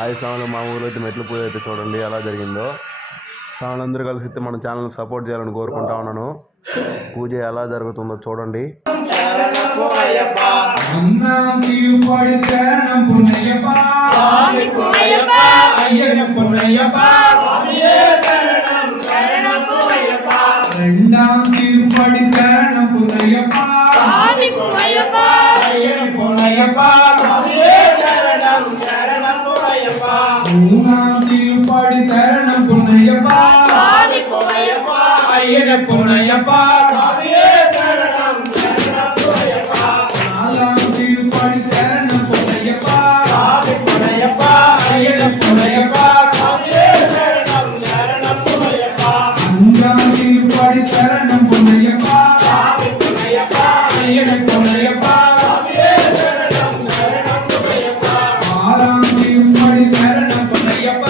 Hi శ్రావణ, మా ఊళ్ళో అయితే మెట్ల పూజ అయితే చూడండి ఎలా జరిగిందో. శ్రావణ అందరూ కలిసి అయితే మన ఛానల్ సపోర్ట్ చేయాలని కోరుకుంటా ఉన్నాను. పూజ ఎలా జరుగుతుందో చూడండి. திருப்பாடி சரணம் பொன்னையப்பா சாமி கோயப்பா ஐயனப்பா பொன்னையப்பா சாமியே சரணம் சரணம் கோயப்பா நாலாம் திருப்பாடி சரணம் பொன்னையப்பா சாமி பொன்னையப்பா ஐயனப்பா பொன்னையப்பா சாமியே சரணம் சரணம் கோயப்பா அஞ்சாம் திருப்பாடி சரணம் பொன்னையப்பா சாமி பொன்னையப்பா ஐயனப்பா பொன்னையப்பா சாமியே சரணம் சரணம் கோயப்பா ஆறாம் திருப்பாடி சரணம் பொன்னையப்பா